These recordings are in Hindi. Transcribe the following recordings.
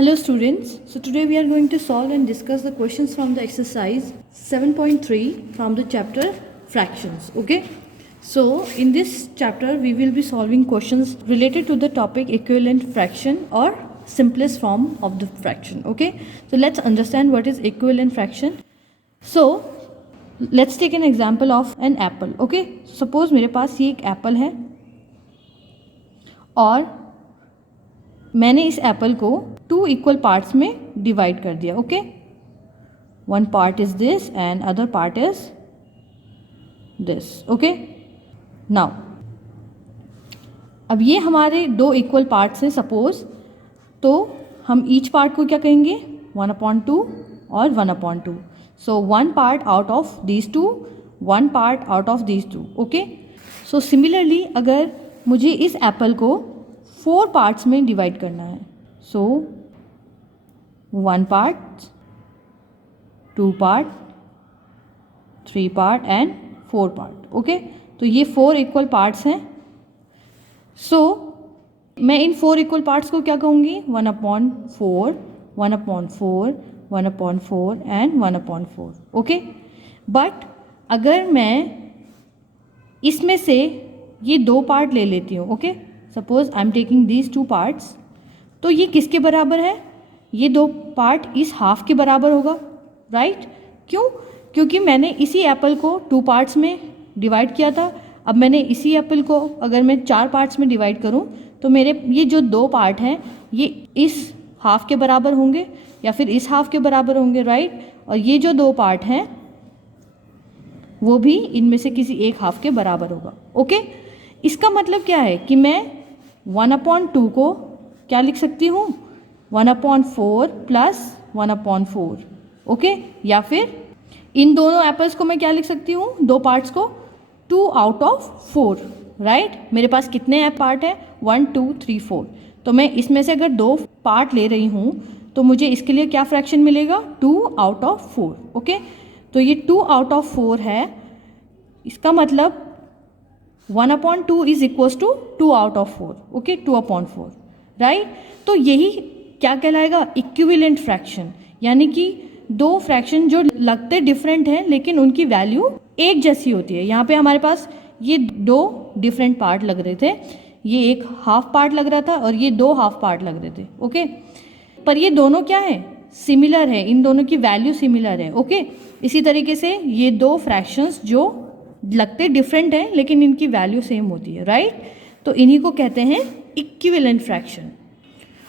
Hello students, so today we are going to solve and discuss the questions from the exercise 7.3 from the chapter fractions. Okay, so in this chapter we will be solving questions related to the topic equivalent fraction or simplest form of the fraction. Okay, so let's understand what is equivalent fraction. So let's take an example of an apple. Okay, suppose मेरे पास ये एक एप्पल है और मैंने इस एप्पल को 2 इक्वल पार्ट्स में डिवाइड कर दिया. Okay, one part is this and other part is this. Okay, now अब ये हमारे 2 इक्वल पार्ट्स हैं सपोज, तो हम ईच पार्ट को क्या कहेंगे 1/2 और 1/2. सो 1 part out of these 2, 1 part out of these 2. Okay, so similarly अगर मुझे इस एप्पल को 4 पार्ट्स में डिवाइड करना है, सो 1 part, 2 part, 3 part and 4 part. Okay, तो ये 4 इक्वल पार्ट्स हैं. सो मैं इन 4 इक्वल पार्ट्स को क्या कहूँगी 1/4, 1/4, 1/4 एंड 1/4. ओके, बट अगर मैं इसमें से ये 2 पार्ट ले लेती हूँ, okay, suppose I am taking these 2 parts, तो ये किसके बराबर है, ये 2 पार्ट इस हाफ के बराबर होगा, राइट? क्यों? क्योंकि मैंने इसी एप्पल को 2 पार्ट्स में डिवाइड किया था. अब मैंने इसी एप्पल को अगर मैं 4 पार्ट्स में डिवाइड करूं तो मेरे ये जो 2 पार्ट हैं ये इस हाफ के बराबर होंगे या फिर इस हाफ के बराबर होंगे, राइट? और ये जो 2 पार्ट हैं वो भी इनमें से किसी एक हाफ के बराबर होगा. ओके, इसका मतलब क्या है कि मैं 1/2 को क्या लिख सकती हूँ 1/4 प्लस 1/4. ओके, या फिर इन दोनों एप्पल्स को मैं क्या लिख सकती हूँ 2 पार्ट्स को 2 आउट ऑफ 4, राइट? मेरे पास कितने पार्ट हैं 1 2 3 4. तो मैं इसमें से अगर 2 पार्ट ले रही हूँ तो मुझे इसके लिए क्या फ्रैक्शन मिलेगा 2 आउट ऑफ 4. ओके, तो ये 2 आउट ऑफ 4 है, इसका मतलब 1/2 is equals to 2 out of 4. Okay, 2/4, right? तो यही क्या कहलाएगा इक्विवेलेंट फ्रैक्शन, यानी कि 2 फ्रैक्शन जो लगते डिफरेंट हैं लेकिन उनकी वैल्यू एक जैसी होती है. यहाँ पे हमारे पास ये 2 डिफरेंट पार्ट लग रहे थे, ये एक हाफ पार्ट लग रहा था और ये 2 हाफ पार्ट लग रहे थे. ओके, पर ये दोनों क्या है सिमिलर है, इन दोनों की वैल्यू सिमिलर है. ओके, इसी तरीके से ये 2 फ्रैक्शंस जो लगते डिफरेंट हैं लेकिन इनकी वैल्यू सेम होती है, राइट? तो इन्हीं को कहते हैं इक्विवेलेंट फ्रैक्शन.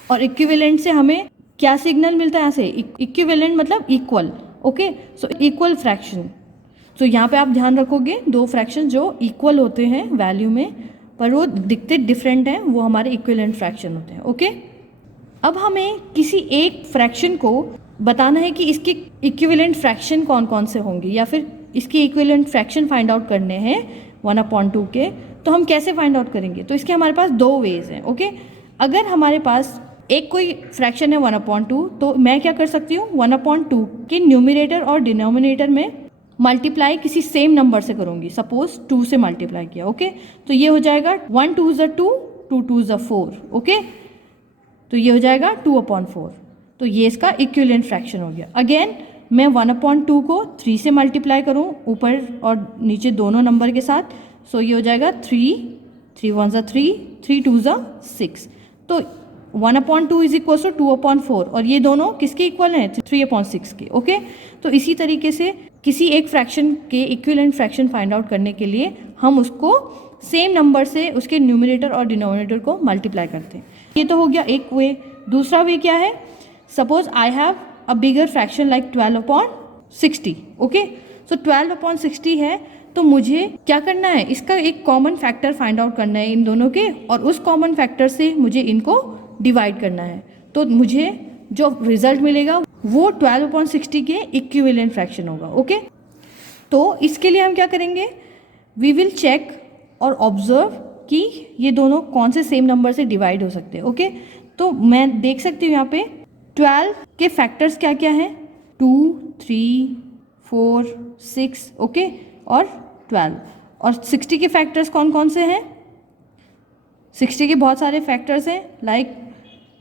और इक्विवेलेंट से हमें क्या सिग्नल मिलता है यहाँ से, इक्विवेलेंट मतलब equal. Okay, so equal fraction. तो यहाँ पे आप ध्यान रखोगे 2 फ्रैक्शन जो इक्वल होते हैं वैल्यू में पर वो दिखते डिफरेंट हैं, वो हमारे इक्विवेलेंट फ्रैक्शन होते हैं. ओके, अब हमें किसी एक फ्रैक्शन को बताना है कि इसके इक्विवेलेंट फ्रैक्शन कौन कौन से होंगे या फिर इसके इक्विवेलेंट फ्रैक्शन फाइंड आउट करने हैं 1/2 के. तो हम कैसे फाइंड आउट करेंगे, तो इसके हमारे पास 2 वेज हैं. ओके, अगर हमारे पास एक कोई फ्रैक्शन है 1/2 तो मैं क्या कर सकती हूँ 1/2 के न्यूमरेटर और डिनोमिनेटर में मल्टीप्लाई किसी सेम नंबर से करूँगी. सपोज 2 से मल्टीप्लाई किया. ओके, तो ये हो जाएगा 1 2 = 2, 2 2 = 4. ओके, तो ये हो जाएगा 2/4. तो ये इसका इक्विवेलेंट फ्रैक्शन हो गया. अगेन मैं 1/2 को 3 से मल्टीप्लाई करूँ ऊपर और नीचे दोनों नंबर के साथ, सो ये हो जाएगा 3, 3 1 = 3, 3 2 = 6. तो 1/2 इज इक्वल टू 2/4 और ये दोनों किसके इक्वल हैं 3/6 के. ओके, तो इसी तरीके से किसी एक फ्रैक्शन के इक्विवेलेंट फ्रैक्शन फाइंड आउट करने के लिए हम उसको सेम नंबर से उसके न्यूमरेटर और डिनोमिनेटर को मल्टीप्लाई करते हैं. ये तो हो गया एक वे. दूसरा वे क्या है, suppose I have a bigger fraction like 12/60. Okay, so 12/60 है तो मुझे क्या करना है, इसका एक कॉमन फैक्टर फाइंड आउट करना है इन दोनों के और उस कॉमन फैक्टर से मुझे इनको डिवाइड करना है. तो मुझे जो रिजल्ट मिलेगा वो 12/60 के इक्विवेलेंट फ्रैक्शन होगा. ओके, तो इसके लिए हम क्या करेंगे, वी विल चेक और ऑब्जर्व कि ये दोनों कौन से सेम नंबर से डिवाइड हो सकते हैं. ओके, तो मैं देख सकती हूँ यहाँ पे 12 के फैक्टर्स क्या क्या हैं 2 3 4 6. ओके, और 12. और 60 के फैक्टर्स कौन कौन से हैं, 60 के बहुत सारे फैक्टर्स हैं लाइक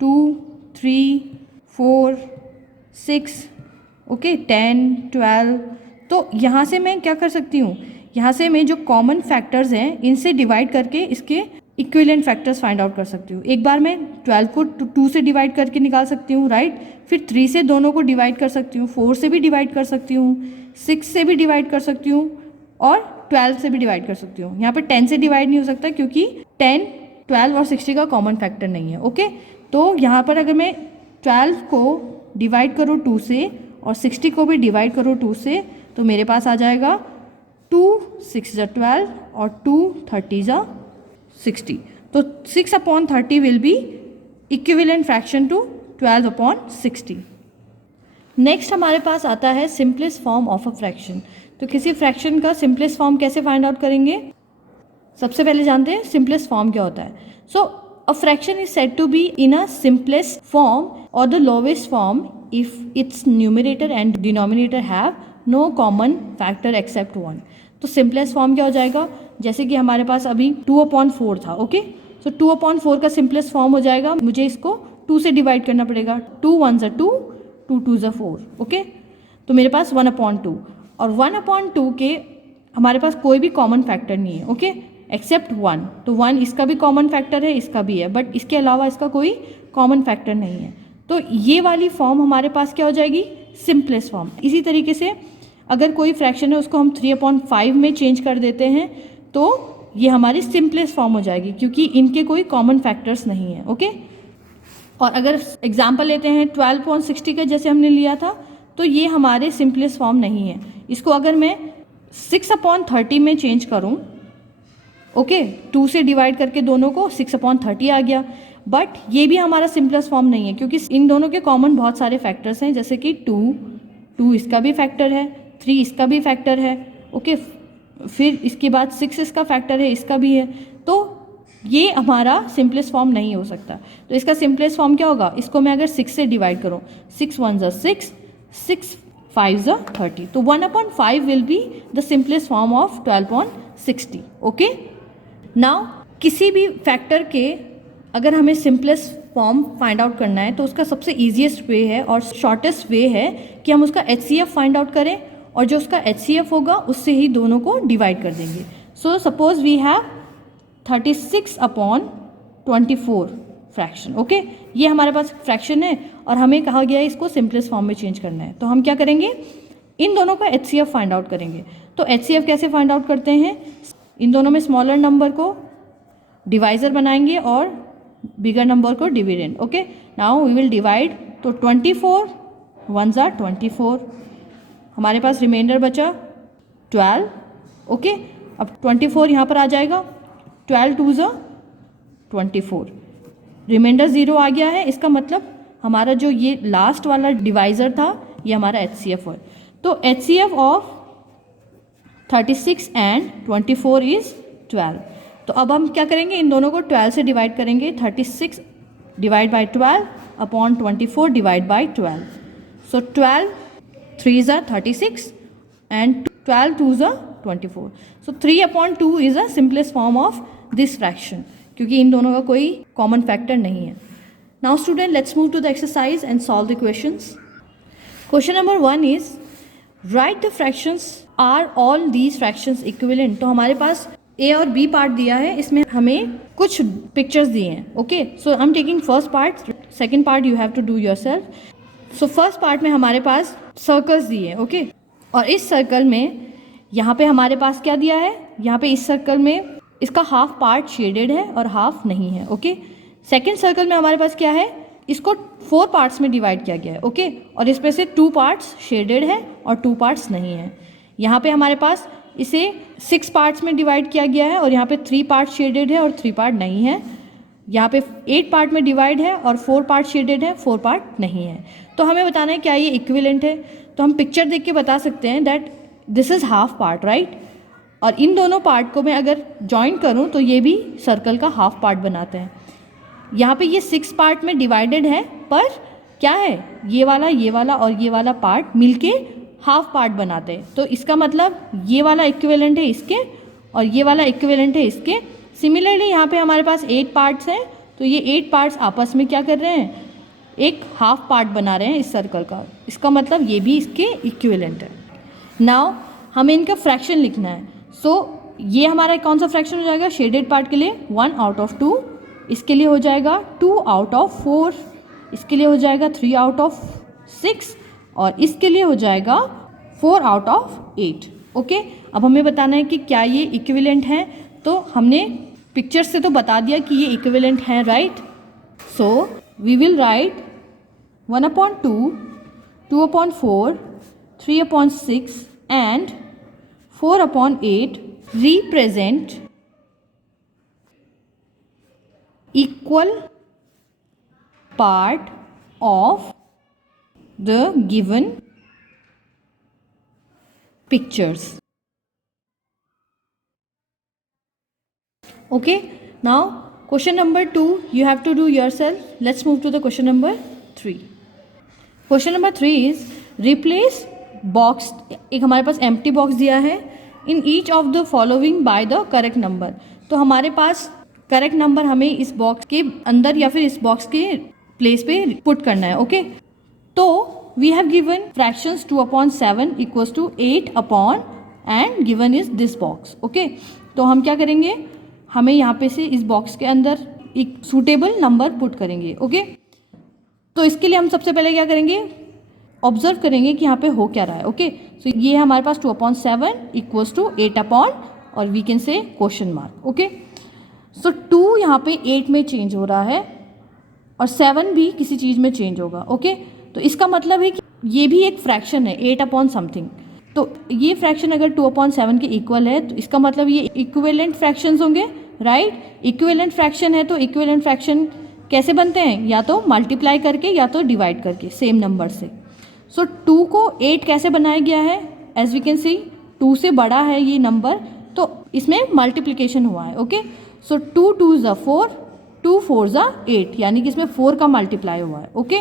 2 3 4, 6, ओके, 10, 12। तो यहाँ से मैं क्या कर सकती हूँ, यहाँ से मैं जो कॉमन फैक्टर्स हैं इनसे डिवाइड करके इसके इक्विवेलेंट फैक्टर्स फाइंड आउट कर सकती हूँ। एक बार मैं 12 को 2 से डिवाइड करके निकाल सकती हूँ, राइट। फिर 3 से दोनों को डिवाइड कर सकती हूँ, 4 से भी डिवाइड कर सकती हूँ, 6 से भी डिवाइड कर सकती हूँ और 12 से भी डिवाइड कर सकती हूँ। यहाँ पे 10 से डिवाइड नहीं हो सकता क्योंकि 10, 12 और 60 का कॉमन फैक्टर नहीं है, ओके। तो यहाँ पर अगर मैं 12 को डिवाइड करूँ 2 से और 60 को भी डिवाइड करूँ 2 से, तो मेरे पास आ जाएगा 2 6 = 12 और 2 30 = 60। तो 6/30 will be equivalent fraction to 12/60। Next हमारे पास आता है simplest form of a fraction. तो किसी फ्रैक्शन का सिंपलेस्ट फॉर्म कैसे फाइंड आउट करेंगे? सबसे पहले जानते हैं सिंपलेस्ट फॉर्म क्या होता है। So a fraction is said to be in a simplest form और the lowest form if its numerator and denominator have no common factor except 1। तो सिंपलेस्ट फॉर्म क्या हो जाएगा? जैसे कि हमारे पास अभी 2/4 था, ओके। सो 2/4 का सिंपलेस्ट फॉर्म हो जाएगा, मुझे इसको 2 से डिवाइड करना पड़ेगा। 2 1 = 2, 2 2 = 4, ओके। तो मेरे पास 1/2 और 1/2 के हमारे पास कोई भी कॉमन फैक्टर नहीं है, ओके, एक्सेप्ट 1। तो 1 इसका भी कॉमन फैक्टर है, इसका भी है, बट इसके अलावा इसका कोई कॉमन फैक्टर नहीं है। तो ये वाली फॉर्म हमारे पास क्या हो जाएगी? Simplest form. इसी तरीके से अगर कोई फ्रैक्शन है उसको हम 3/5 में चेंज कर देते हैं तो ये हमारी सिंपलेस्ट फॉर्म हो जाएगी क्योंकि इनके कोई कॉमन फैक्टर्स नहीं है, ओके। और अगर एग्जाम्पल लेते हैं 12/60 का, जैसे हमने लिया था, तो ये हमारे सिंपलेस्ट फॉर्म नहीं है। इसको अगर मैं 6/30 में चेंज करूं, ओके, 2 से डिवाइड करके दोनों को 6/30 आ गया, बट ये भी हमारा सिंपलेस्ट फॉर्म नहीं है क्योंकि इन दोनों के कॉमन बहुत सारे फैक्टर्स हैं, जैसे कि 2 इसका भी फैक्टर है, 3 इसका भी फैक्टर है, ओके। फिर इसके बाद 6 इसका फैक्टर है, इसका भी है। तो ये हमारा सिंपलेस्ट फॉर्म नहीं हो सकता। तो इसका सिंपलेस्ट फॉर्म क्या होगा? इसको मैं अगर 6 से डिवाइड करूँ, 6 1 = 6, 6 5 = 30। तो 1/5 will be the simplest form of 12/60, okay. Now किसी भी फैक्टर के अगर हमें सिंपलेस्ट फॉर्म फाइंड आउट करना है तो उसका सबसे ईजिएस्ट वे है और शॉर्टेस्ट वे है कि हम उसका HCF फाइंड आउट करें और जो उसका HCF होगा उससे ही दोनों को डिवाइड कर देंगे। So suppose we have 36/24 fraction, okay. ये हमारे पास फ्रैक्शन है और हमें कहा गया है इसको सिंपलेस्ट फॉर्म में चेंज करना है। तो हम क्या करेंगे? इन दोनों का HCF फाइंड आउट करेंगे। तो HCF कैसे फाइंड आउट करते हैं? इन दोनों में स्मॉलर नंबर को डिवाइजर बनाएंगे और बिगर नंबर को dividend, okay. Now we will divide. तो 24 1 = 24, हमारे पास रिमाइंडर बचा 12, ओके। अब 24 यहाँ पर आ जाएगा, 12 2 = 24, रिमाइंडर 0 आ गया है। इसका मतलब हमारा जो ये लास्ट वाला डिवाइज़र था ये हमारा HCF है। तो HCF ऑफ 36 and 24 इज़ 12। तो अब हम क्या करेंगे? इन दोनों को 12 से डिवाइड करेंगे। 36 divide by 12/24 divide by 12। So 12 3 = 36 and 12 2 = 24। So 3/2 is a simplest form of this fraction क्योंकि इन दोनों का कोई कॉमन फैक्टर नहीं है। Now student, let's move to the exercise and solve the questions. Question number 1 is right the fractions are all these fractions equivalent. तो हमारे पास A और B पार्ट दिया है, इसमें हमें कुछ पिक्चर्स दिए हैं, okay. So I am taking first part, second part you have to do yourself. So first part में हमारे पास सर्कल्स दिए हैं, ओके। और इस सर्कल में यहाँ पे हमारे पास क्या दिया है? यहाँ पे इस सर्कल में इसका हाफ पार्ट शेडेड है और हाफ नहीं है, ओके। सेकेंड सर्कल में हमारे पास क्या है? इसको 4 पार्ट्स में डिवाइड किया गया है, ओके। और इसमें से 2 पार्ट्स शेडेड है और 2 पार्ट्स नहीं है। यहाँ पे हमारे पास इसे 6 पार्ट्स में डिवाइड किया गया है और यहाँ पे 3 पार्ट शेडेड है और 3 पार्ट नहीं है। यहाँ पे 8 पार्ट में डिवाइड है और 4 पार्ट शेडेड है, 4 पार्ट नहीं है। तो हमें बताना है क्या ये इक्विवेलेंट है। तो हम पिक्चर देख के बता सकते हैं that this is half part, right. और इन दोनों पार्ट को मैं अगर ज्वाइन करूँ तो ये भी सर्कल का हाफ पार्ट बनाते हैं। यहाँ पे ये 6 पार्ट में डिवाइडेड है, पर क्या है? ये वाला और ये वाला पार्ट मिलके हाफ पार्ट बनाते हैं। तो इसका मतलब ये वाला इक्विवेलेंट है इसके और ये वाला इक्विवेलेंट है इसके। सिमिलरली यहाँ पे हमारे पास 8 पार्ट्स हैं, तो ये 8 पार्ट्स आपस में क्या कर रहे हैं? एक हाफ पार्ट बना रहे हैं इस सर्कल का, इसका मतलब ये भी इसके इक्विवेलेंट है। नाउ हमें इनका फ्रैक्शन लिखना है। सो ये हमारा कौन सा फ्रैक्शन हो जाएगा शेडेड पार्ट के लिए 1 आउट ऑफ 2, इसके लिए हो जाएगा 2 आउट ऑफ 4, इसके लिए हो जाएगा 3 आउट ऑफ 6 और इसके लिए हो जाएगा 4 आउट ऑफ 8। ओके, अब हमें बताना है कि क्या ये इक्विवेलेंट हैं। तो हमने पिक्चर से तो बता दिया कि ये इक्विवेलेंट हैं, right. So we will write 1/2, 2/4, 3/6 and 4/8 represent equal part of the given pictures. Okay, now question number 2 you have to do yourself. Let's move to the question number 3. Question number 3 is replace box, एक हमारे पास empty box दिया है, in each of the following by the correct number. तो हमारे पास करेक्ट नंबर हमें इस बॉक्स के अंदर या फिर इस बॉक्स के प्लेस पे पुट करना है। ओके, तो we have given fractions 2/7 equals to 8 upon and given is this box. Okay, तो हम क्या करेंगे, हमें यहाँ पे से इस बॉक्स के अंदर एक सूटेबल नंबर पुट करेंगे। ओके, तो इसके लिए हम सबसे पहले क्या करेंगे, ऑब्जर्व करेंगे कि यहाँ पे हो क्या रहा है। ओके, सो ये है हमारे पास 2/7 इक्वल्स टू 8 अपॉन और we can say question mark. Okay, so 2 यहाँ पे 8 में चेंज हो रहा है और 7 भी किसी चीज़ में चेंज होगा। ओके, तो इसका मतलब है कि ये भी एक फ्रैक्शन है 8 अपॉन समथिंग। तो ये फ्रैक्शन अगर 2/7 के इक्वल है तो इसका मतलब ये इक्विवेलेंट फ्रैक्शंस होंगे, राइट। इक्विवेलेंट फ्रैक्शन है तो इक्विवेलेंट फ्रैक्शन कैसे बनते हैं, या तो मल्टीप्लाई करके या तो डिवाइड करके सेम नंबर से। सो 2 को 8 कैसे बनाया गया है, एज वी कैन सी 2 से बड़ा है ये नंबर तो इसमें मल्टीप्लिकेशन हुआ है। Okay, so 2 2s are 4, 2 4s are 8, यानी कि इसमें 4 का मल्टीप्लाई हुआ है। Okay,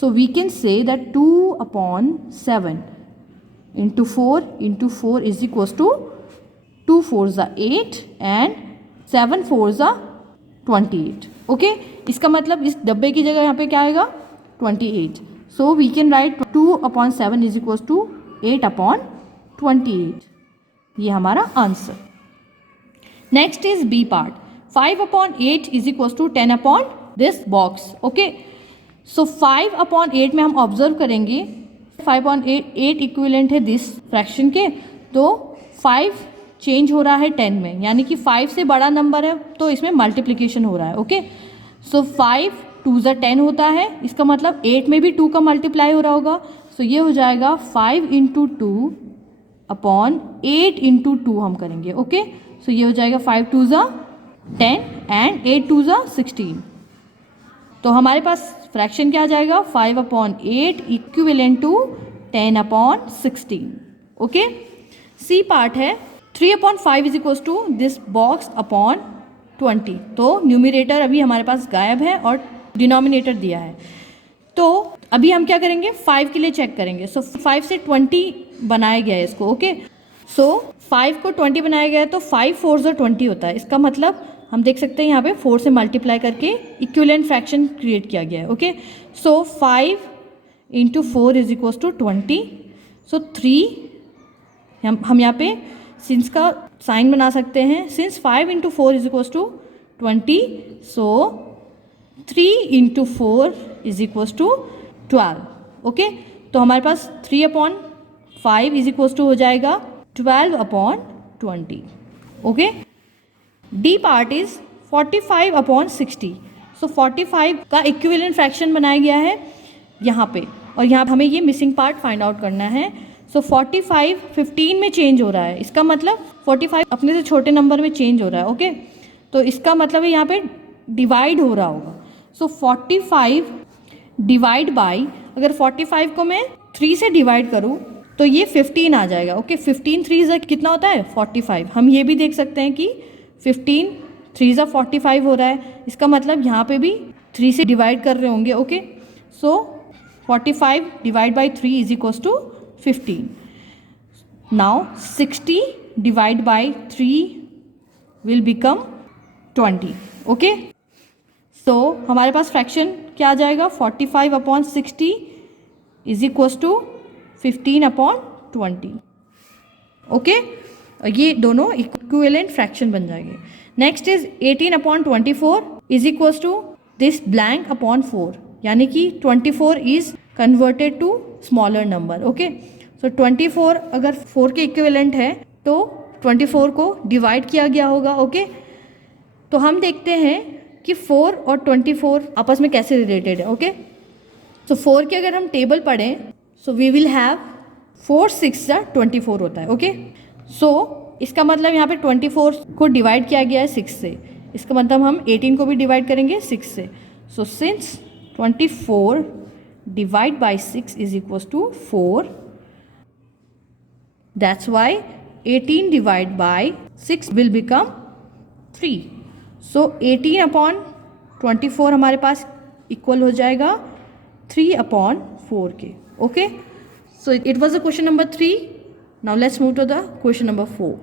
so we can say that 2/7 into 4 is equals to 2 4s are 8 and 7 4s are 28। Okay, इसका मतलब इस डब्बे की जगह यहाँ पे क्या आएगा 28। So we can write 2/7 is equals to 8/28। ये हमारा answer. Next is B part, 5/8 is equals to 10 upon this box. Okay, so 5/8 में हम ऑब्जर्व करेंगे 5/8 इक्विवेलेंट है दिस फ्रैक्शन के, तो 5 चेंज हो रहा है 10 में, यानी कि 5 से बड़ा नंबर है तो इसमें मल्टीप्लिकेशन हो रहा है। ओके, सो 5 2s are 10 होता है, इसका मतलब 8 में भी 2 का मल्टीप्लाई हो रहा होगा। सो ये हो जाएगा 5 × 2 अपॉन 8 × 2 हम करेंगे। ओके, सो ये हो जाएगा 5 2s are 10 and 8 2s are 16। तो हमारे पास फ्रैक्शन क्या आ जाएगा 5/8 equivalent to 10/16। Okay, C part है 3/5 is equals to this box upon 20। तो न्यूमिरेटर अभी हमारे पास गायब है और डिनोमिनेटर दिया है। तो अभी हम क्या करेंगे 5 के लिए चेक करेंगे। सो 5 से 20 बनाया गया है इसको। ओके, सो 5 को 20 बनाया गया है तो 5 4s are 20 होता है। इसका मतलब हम देख सकते हैं यहाँ पे 4 से मल्टीप्लाई करके इक्विवेलेंट फ्रैक्शन क्रिएट किया गया है। Okay, so 5 × 4 is equals to 20। So 3 हम यहाँ पे सिंस का साइन बना सकते हैं, since 5 × 4 is equals to 20, so 3 × 4 is equals to 12। Okay, तो हमारे पास 3/5 इज इक्वल्स टू हो जाएगा 12/20। Okay, D part is 45/60। सो 45 का इक्विवेलेंट फ्रैक्शन बनाया गया है यहाँ पे, और यहाँ हमें ये मिसिंग पार्ट फाइंड आउट करना है। सो 45 15 में चेंज हो रहा है, इसका मतलब 45 अपने से छोटे नंबर में चेंज हो रहा है। ओके, तो इसका मतलब है यहाँ पे डिवाइड हो रहा होगा। सो 45 डिवाइड बाई, अगर 45 को मैं 3 से डिवाइड करूँ तो ये 15 आ जाएगा। ओके, 15 3s are कितना होता है 45। हम ये भी देख सकते हैं कि 15 3s are 45 हो रहा है, इसका मतलब यहाँ पे भी 3 से डिवाइड कर रहे होंगे। Okay, so 45 divide by 3 is equals to 15। Now 60 divide by 3 will become 20. Okay, तो हमारे पास फ्रैक्शन क्या आ जाएगा, 45/60 इज इक्वल्स टू 15/20। ओके, ये दोनों इक्विवेलेंट फ्रैक्शन बन जाएंगे। Next is 18/24 is equals to this blank upon 4, यानी कि 24 is converted to smaller number. Okay, so 24 अगर 4 के इक्विवेलेंट है तो 24 को डिवाइड किया गया होगा। ओके, तो हम देखते हैं कि 4 और 24 आपस में कैसे रिलेटेड है। ओके, सो 4 के अगर हम टेबल पढ़ें, सो वी विल हैव 4 6 24 होता है। ओके, सो इसका मतलब यहाँ पे 24 को डिवाइड किया गया है 6 से, इसका मतलब हम 18 को भी डिवाइड करेंगे 6 से। So since 24 divide by 6 is equals to 4, that's why 18 divide by 6 will become 3। सो 18/24 हमारे पास इक्वल हो जाएगा 3/4 के। Okay, so it was the question number 3। Now let's move to the question number 4।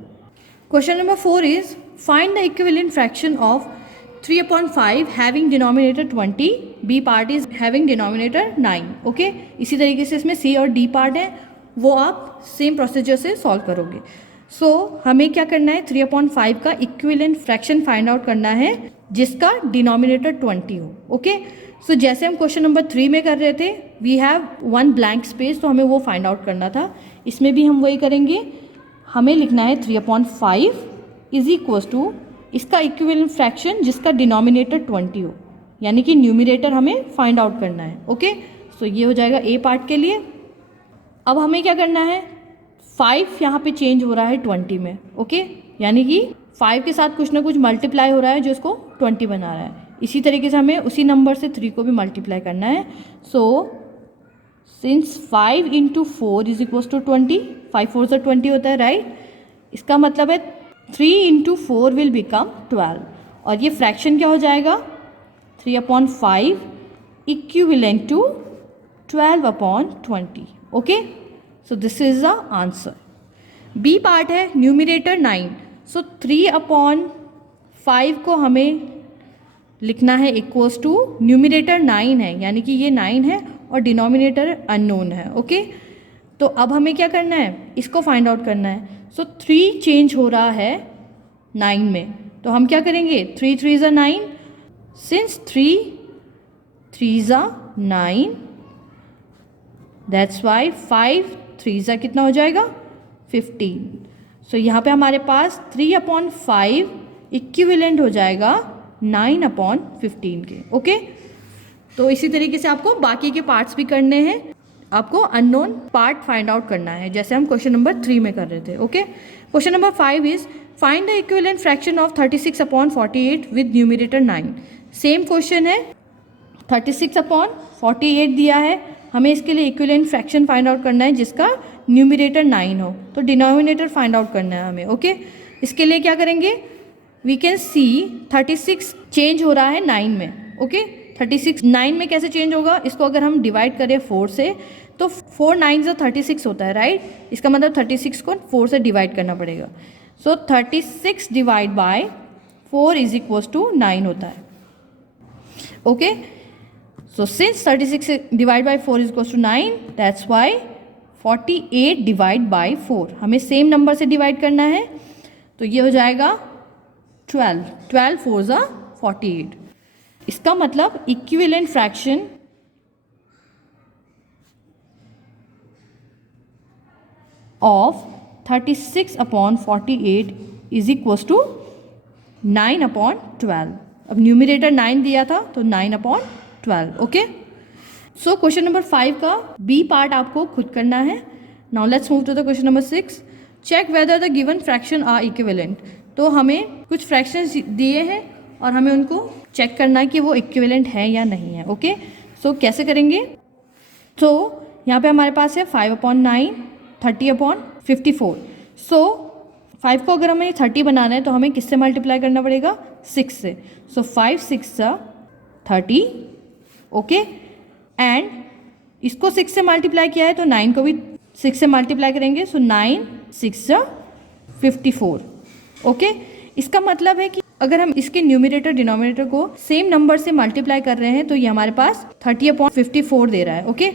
Question number 4 is find the equivalent fraction of 3/5 having denominator 20, B part is having denominator 9। Okay, इसी तरीके से इसमें सी और डी पार्ट है, वो आप सेम प्रोसीजर से सॉल्व करोगे। सो हमें क्या करना है, 3/5 का इक्विवेलेंट फ्रैक्शन फाइंड आउट करना है जिसका डिनोमिनेटर 20 हो। ओके, सो जैसे हम क्वेश्चन नंबर 3 में कर रहे थे, वी हैव 1 ब्लैंक स्पेस, तो हमें वो फाइंड आउट करना था। इसमें भी हम वही करेंगे, हमें लिखना है 3/5 इज इक्वल्स टू इसका इक्विवेलेंट फ्रैक्शन जिसका डिनोमिनेटर 20 हो, यानी कि न्यूमिनेटर हमें फाइंड आउट करना है। ओके, सो ये हो जाएगा ए पार्ट के लिए। अब हमें क्या करना है, 5 यहाँ पे चेंज हो रहा है 20 में। ओके, यानी कि 5 के साथ कुछ ना कुछ मल्टीप्लाई हो रहा है जो इसको 20 बना रहा है। इसी तरीके से हमें उसी नंबर से 3 को भी मल्टीप्लाई करना है। So since 5 × 4 is equals to 20, 5 4 से 20 होता है, राइट। इसका मतलब है 3 × 4 विल बिकम 12, और ये फ्रैक्शन क्या हो जाएगा, 3/5 equivalent to 12/20। Okay, so this is the answer. B part है न्यूमिनेटर 9, सो 3/5 को हमें लिखना है इक्वल्स टू न्यूमिनेटर 9 है, यानी कि ये 9 है और डिनोमिनेटर अननोन है। ओके, तो अब हमें क्या करना है, इसको फाइंड आउट करना है। सो 3 चेंज हो रहा है 9 में, तो हम क्या करेंगे, 3 3 ज़ा 9, सिंस 3 3 ज़ा 9, दैट्स वाई 5 3 ज़ा कितना हो जाएगा, 15। सो यहाँ पे हमारे पास 3/5 इक्विवेलेंट हो जाएगा 9/15 के। ओके, तो इसी तरीके से आपको बाकी के पार्ट्स भी करने हैं, आपको अननोन पार्ट फाइंड आउट करना है, जैसे हम क्वेश्चन नंबर 3 में कर रहे थे। Okay, question number 5 is find the equivalent fraction of 36/48 with numerator 9। Same question है, 36/48 दिया है, हमें इसके लिए इक्विवेलेंट फ्रैक्शन फाइंड आउट करना है जिसका न्यूमिनेटर 9 हो, तो डिनोमिनेटर फाइंड आउट करना है हमें। ओके, इसके लिए क्या करेंगे, वी कैन सी 36 चेंज हो रहा है 9 में। ओके, 36 9 में कैसे चेंज होगा, इसको अगर हम डिवाइड करें 4 से, तो 4 9 ज़ा 36 होता है, राइट। इसका मतलब 36 को 4 से डिवाइड करना पड़ेगा। So 36 divide by 4 is equals to 9 होता है। Okay, so since 36 divide by 4 is equals to 9, that's why 48 divide by 4 हमें सेम नंबर से डिवाइड करना है, तो ये हो जाएगा 12 12 4 ज़ा 48। इसका मतलब equivalent fraction of 36/48 is equals to 9/12। अब न्यूमिनेटर 9 दिया था, तो 9/12। ओके, सो क्वेश्चन नंबर 5 का बी पार्ट आपको खुद करना है। Now let's move to the question number 6। Check whether the given fraction are equivalent. तो हमें कुछ फ्रैक्शंस दिए हैं और हमें उनको चेक करना है कि वो इक्विवेलेंट है या नहीं है। ओके, सो कैसे करेंगे, तो यहाँ पे हमारे पास है 5/9 30/54। सो 5 को अगर हमें 30 बनाना है तो हमें किससे मल्टीप्लाई करना पड़ेगा, 6 से। सो 5 6 ज़ा 30। ओके, एंड इसको 6 से मल्टीप्लाई किया है तो 9 को भी 6 से मल्टीप्लाई करेंगे। सो 9 6 ज़ा 54। ओके, इसका मतलब है कि अगर हम इसके न्यूमरेटर डिनोमिनेटर को सेम नंबर से मल्टीप्लाई कर रहे हैं तो ये हमारे पास 30/54 दे रहा है, ओके,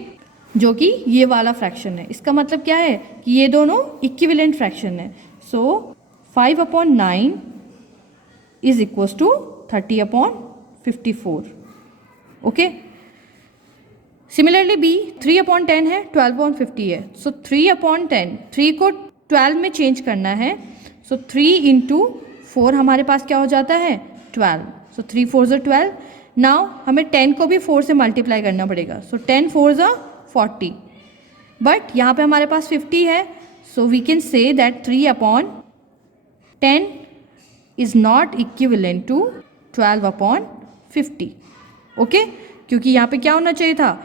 जो कि ये वाला फ्रैक्शन है। इसका मतलब क्या है कि ये दोनों इक्विवेलेंट फ्रैक्शन है। So 5/9 is equals to 30/54, okay. Similarly B 3/10 है, 12/50 है। सो 3/10, 3 को 12 में चेंज करना है। सो 3 × 4 हमारे पास क्या हो जाता है 12। सो 3 4 ज़ा 12। नाउ हमें 10 को भी 4 से मल्टीप्लाई करना पड़ेगा। सो 10 4 ज़ा 40, बट यहाँ पे हमारे पास 50 है। So we can say that 3/10 is not equivalent to 12/50, okay. क्योंकि यहाँ पे क्या होना चाहिए था,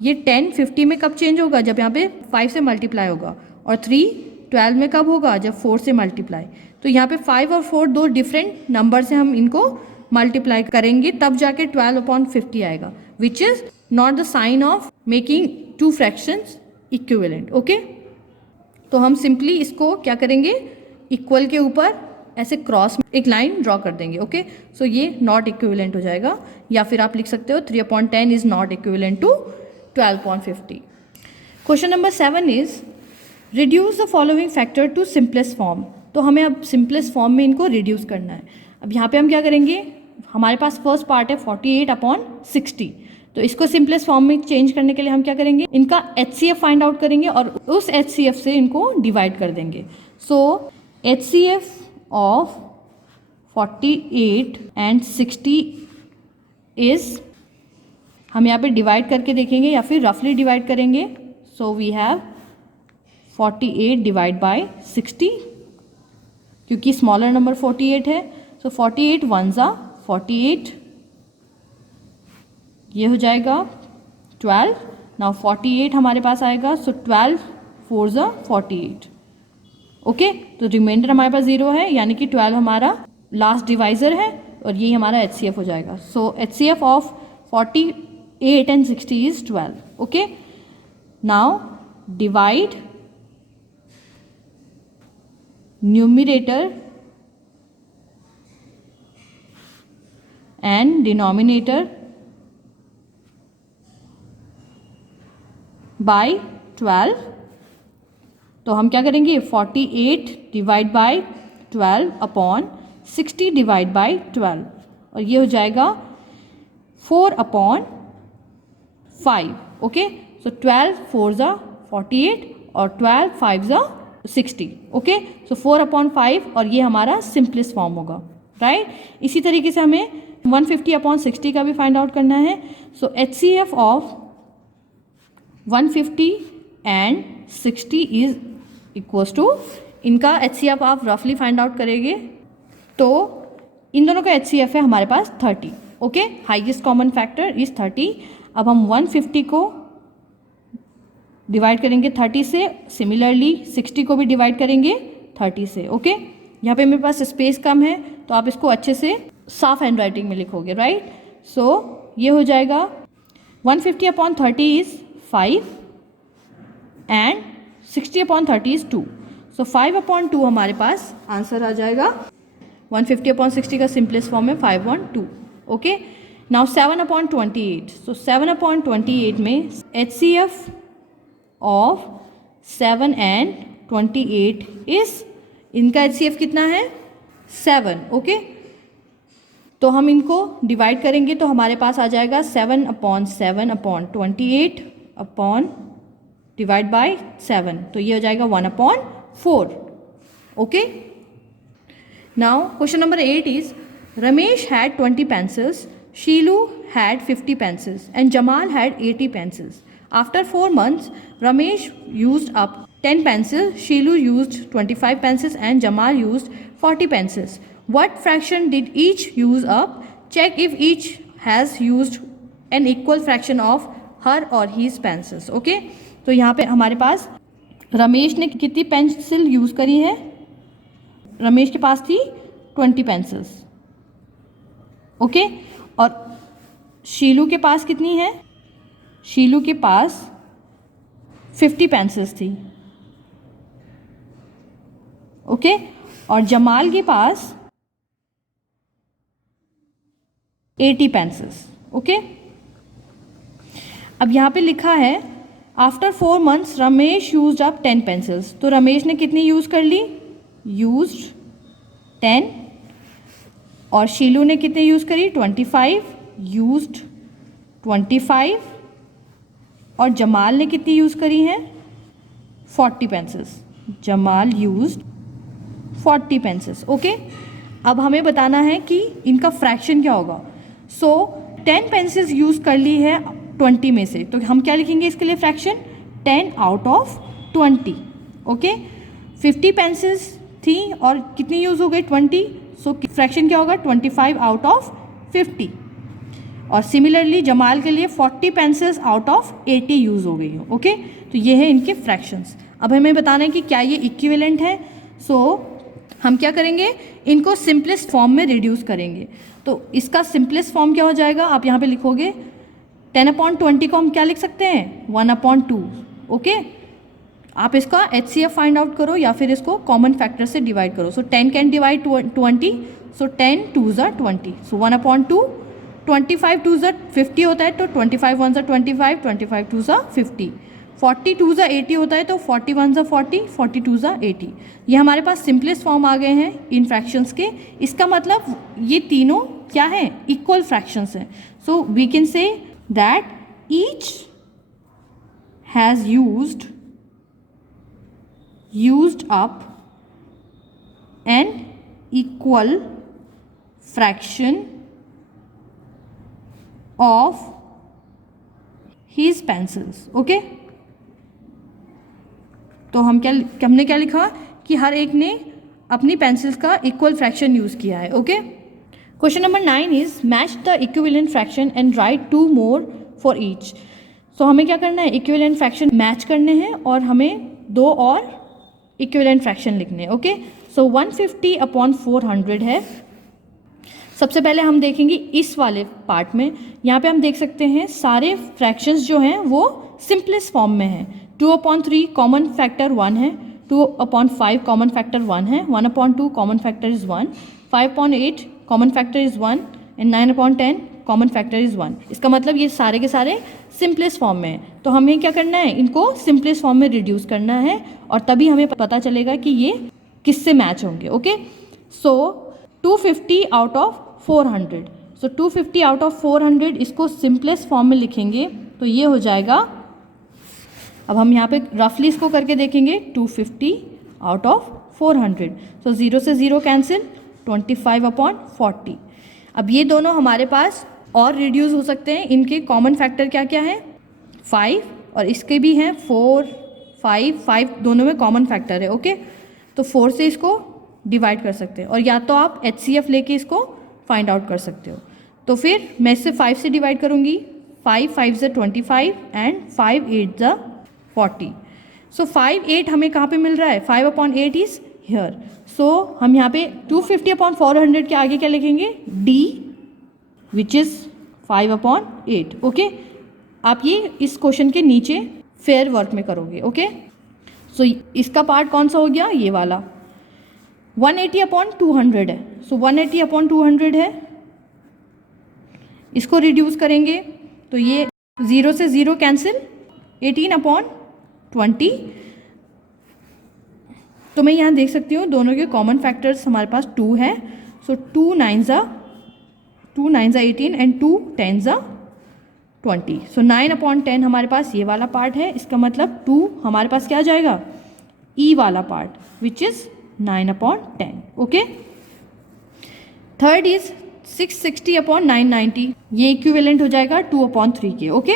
ये 10 50 में कब चेंज होगा, जब यहाँ पे 5 से मल्टीप्लाई होगा, और 3 12 में कब होगा, जब 4 से मल्टीप्लाई। तो यहाँ पे 5 और 4 दो डिफरेंट नंबर से हम इनको मल्टीप्लाई करेंगे, तब जाके 12/50 आएगा, which is not the sign of making two fractions equivalent, okay. तो हम सिंपली इसको क्या करेंगे, इक्वल के ऊपर ऐसे क्रॉस एक लाइन ड्रॉ कर देंगे, ओके। सो ये नॉट इक्विवेलेंट हो जाएगा, या फिर आप लिख सकते हो 3/10 is not equivalent to 12/50। Question number 7 is reduce the following factor to simplest form. तो हमें अब सिंपलेस्ट फॉर्म में इनको रिड्यूस करना है। अब यहाँ पे हम क्या करेंगे, हमारे पास फर्स्ट पार्ट है 48/60, तो इसको सिंपलेस्ट फॉर्म में चेंज करने के लिए हम क्या करेंगे, इनका HCF फाइंड आउट करेंगे और उस HCF से इनको डिवाइड कर देंगे। सो HCF ऑफ 48 and 60 इज, हम यहाँ पे डिवाइड करके देखेंगे या फिर रफली डिवाइड करेंगे। So we have 48 divide by 60, क्योंकि स्मॉलर नंबर 48 है। सो 48 1 ज़ा 48, ये हो जाएगा 12। नाउ 48 हमारे पास आएगा। सो 12 4 ज़ा 48, ओके। तो रिमाइंडर हमारे पास 0 है, यानी कि 12 हमारा लास्ट डिवाइजर है और ये हमारा HCF हो जाएगा। सो HCF of 48 and 60 is 12, okay. Now divide numerator and denominator by 12। तो हम क्या करेंगे, 48 डिवाइड बाय 12/60 डिवाइड बाय 12, और ये हो जाएगा 4/5, ओके। सो 12 4 ज़ा 48 और 12 5 ज़ा 60, ओके। सो 4/5, और ये हमारा सिंपलेस्ट फॉर्म होगा, राइट। इसी तरीके से हमें 150/60 का भी फाइंड आउट करना है। So HCF of 150 and 60 is equals to, इनका HCF आप रफली फाइंड आउट करेंगे तो इन दोनों का HCF है हमारे पास 30, okay. Highest common factor is 30। अब हम 150 को डिवाइड करेंगे 30 से, सिमिलरली 60 को भी डिवाइड करेंगे 30 से, ओके। यहाँ पे मेरे पास स्पेस कम है तो आप इसको अच्छे से साफ हैंड राइटिंग में लिखोगे, राइट। सो ये हो जाएगा 150/30 इज 5 एंड 60/30 इज 2। सो 5/2 हमारे पास आंसर आ जाएगा। 150/60 का सिंपलेस्ट फॉर्म है 5/2, ओके। नाउ 7/28। सो 7/28 में HCF ऑफ 7 and 28 इज, इनका HCF कितना है 7, ओके। तो हम इनको डिवाइड करेंगे तो हमारे पास आ जाएगा 7/7/28 अपॉन डिवाइड बाय 7, तो ये हो जाएगा 1/4, okay. Now question number 8 is Ramesh had 20 pencils, Sheelu had 50 pencils, and Jamal had 80 pencils. After 4 months, Ramesh used up 10 pencils, Sheelu used 25 pencils, and Jamal used 40 pencils. What fraction did each use up? Check if each has used an equal fraction of her or his pencils. Okay? तो यहाँ पे हमारे पास रमेश ने कितनी पेंसिल यूज़ करी है? रमेश के पास थी 20 पेंसिल्स, ओके। और शीलू के पास कितनी है? शीलू के पास 50 पेंसिल्स थी, ओके। और जमाल के पास 80 पेंसिल्स। ओके, अब यहाँ पे लिखा है after 4 months Ramesh used up 10 pencils. तो रमेश ने कितनी यूज़ कर ली? यूज्ड 10। और शीलू ने कितने यूज़ करी? 25, यूज्ड 25। और जमाल ने कितनी यूज़ करी हैं? 40 pencils. Jamal used 40 pencils. Okay, अब हमें बताना है कि इनका फ्रैक्शन क्या होगा। सो 10 पेंसिल्स यूज़ कर ली है 20 में से, तो हम क्या लिखेंगे इसके लिए fraction? 10 out of 20। Okay, 50 pencils थी और कितनी यूज़ हो गई? 20। सो फ्रैक्शन क्या होगा? 25 out of 50। और सिमिलरली जमाल के लिए 40 पेंसिल्स आउट ऑफ 80 यूज़ हो गई हो। ओके, तो ये है इनके फ्रैक्शंस। अब हमें बताना है कि क्या ये इक्विवेलेंट है। सो हम क्या करेंगे? इनको सिंपलेस्ट फॉर्म में रिड्यूस करेंगे। तो इसका सिंपलेस्ट फॉर्म क्या हो जाएगा? आप यहाँ पे लिखोगे 10/20 को हम क्या लिख सकते हैं? 1/2। ओके, आप इसका HCF फाइंड आउट करो या फिर इसको कॉमन फैक्टर से डिवाइड करो। सो 10 can divide 20, so 10 2s are 20, so 1/2। 25 2s are 50 होता है तो 25 1s are 25, 25 2s are 50। 40 2s are 80 होता है तो 40 1s are 40, 40 2s are 80। ये हमारे पास सिंपलेस्ट फॉर्म आ गए हैं इन फ्रैक्शंस के। इसका मतलब ये तीनों क्या हैं? इक्वल फ्रैक्शंस हैं। So we can say that each has used up an equal fraction of his pencils। Okay, तो हमने क्या लिखा कि हर एक ने अपनी पेंसिल्स का इक्वल फ्रैक्शन यूज़ किया है। Okay, question number 9 is match the equivalent fraction and write 2 more for each. So हमें क्या करना है? इक्विवेलेंट फ्रैक्शन मैच करने हैं और हमें 2 और इक्विवेलेंट फ्रैक्शन लिखने हैं। ओके, सो 150/400 है। सबसे पहले हम देखेंगे इस वाले पार्ट में। यहाँ पे हम देख सकते हैं सारे फ्रैक्शंस जो हैं वो सिंपलेस्ट फॉर्म में हैं। 2/3 कॉमन फैक्टर 1 है, 2/5 कॉमन फैक्टर 1 है, 1/2 common factor is 1, 5/8 common factor is 1 and 9/10 common factor is 1। इसका मतलब ये सारे के सारे सिंपलेस्ट फॉर्म में हैं। तो हमें क्या करना है? इनको सिंपलेस्ट फॉर्म में रिड्यूस करना है और तभी हमें पता चलेगा कि ये किससे मैच होंगे। Okay, so 250 out of 400। So 250 out of 400 इसको सिंपलेस्ट फॉर्म में लिखेंगे तो ये हो जाएगा। अब हम यहाँ पे रफली इसको करके देखेंगे 250 out of 400। सो 0 से 0 कैंसिल, 25/40। अब ये दोनों हमारे पास और रिड्यूस हो सकते हैं। इनके कॉमन फैक्टर क्या क्या है? 5 और इसके भी हैं 4 5 दोनों में कॉमन फैक्टर है। ओके, तो 4 से इसको डिवाइड कर सकते हैं और या तो आप HCF लेके इसको फाइंड आउट कर सकते हो। तो फिर मैं इससे 5 से डिवाइड करूँगी। 5 5 ज़ा 25 एंड 5 8 ज़ा 40। सो 5 8 हमें कहाँ पे मिल रहा है? 5/8 इज़ हियर। सो हम यहाँ पे 250/400 के आगे क्या लिखेंगे? D which is 5/8। ओके, आप ये इस क्वेश्चन के नीचे फेयर वर्क में करोगे। ओके, सो इसका पार्ट कौन सा हो गया? ये वाला 180/200 है। सो 180/200 है, इसको रिड्यूस करेंगे तो ये 0 से 0 कैंसिल, 18/20। तो मैं यहाँ देख सकती हूँ दोनों के कॉमन फैक्टर्स हमारे पास 2 है। सो 2 9 ज़ा 18 एंड 2 10 ज़ा 20। सो 9/10 हमारे पास ये वाला पार्ट है। इसका मतलब 2 हमारे पास क्या आ जाएगा? ई वाला part which is 9/10। Okay, third is 660/990। ये इक्विवेलेंट हो जाएगा 2/3 के। ओके,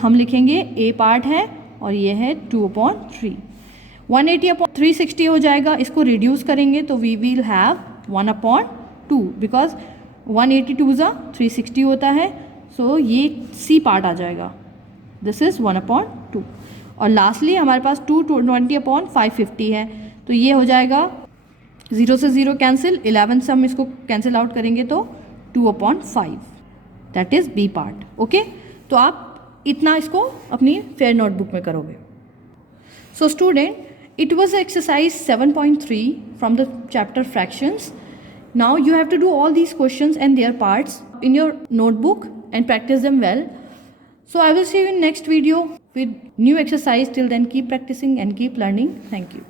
हम लिखेंगे ए पार्ट है और ये है 2/3। 180/360 हो जाएगा। इसको रिड्यूस करेंगे तो वी विल हैव 1/2 बिकॉज 182 ज़ा 360 होता है। सो ये सी पार्ट आ जाएगा, दिस इज़ 1/2। और लास्टली हमारे पास 220/550 है तो ये हो जाएगा 0 से 0 कैंसिल, 11 से हम इसको कैंसिल आउट करेंगे तो 2/5, that is B part. Okay, तो आप इतना इसको अपनी फेयर नोटबुक में करोगे। So student, it was exercise 7.3 from the chapter fractions. Now you have to do all these questions and their parts in your notebook and practice them well. So I will see you in next video with new exercise. Till then, keep practicing and keep learning. Thank you.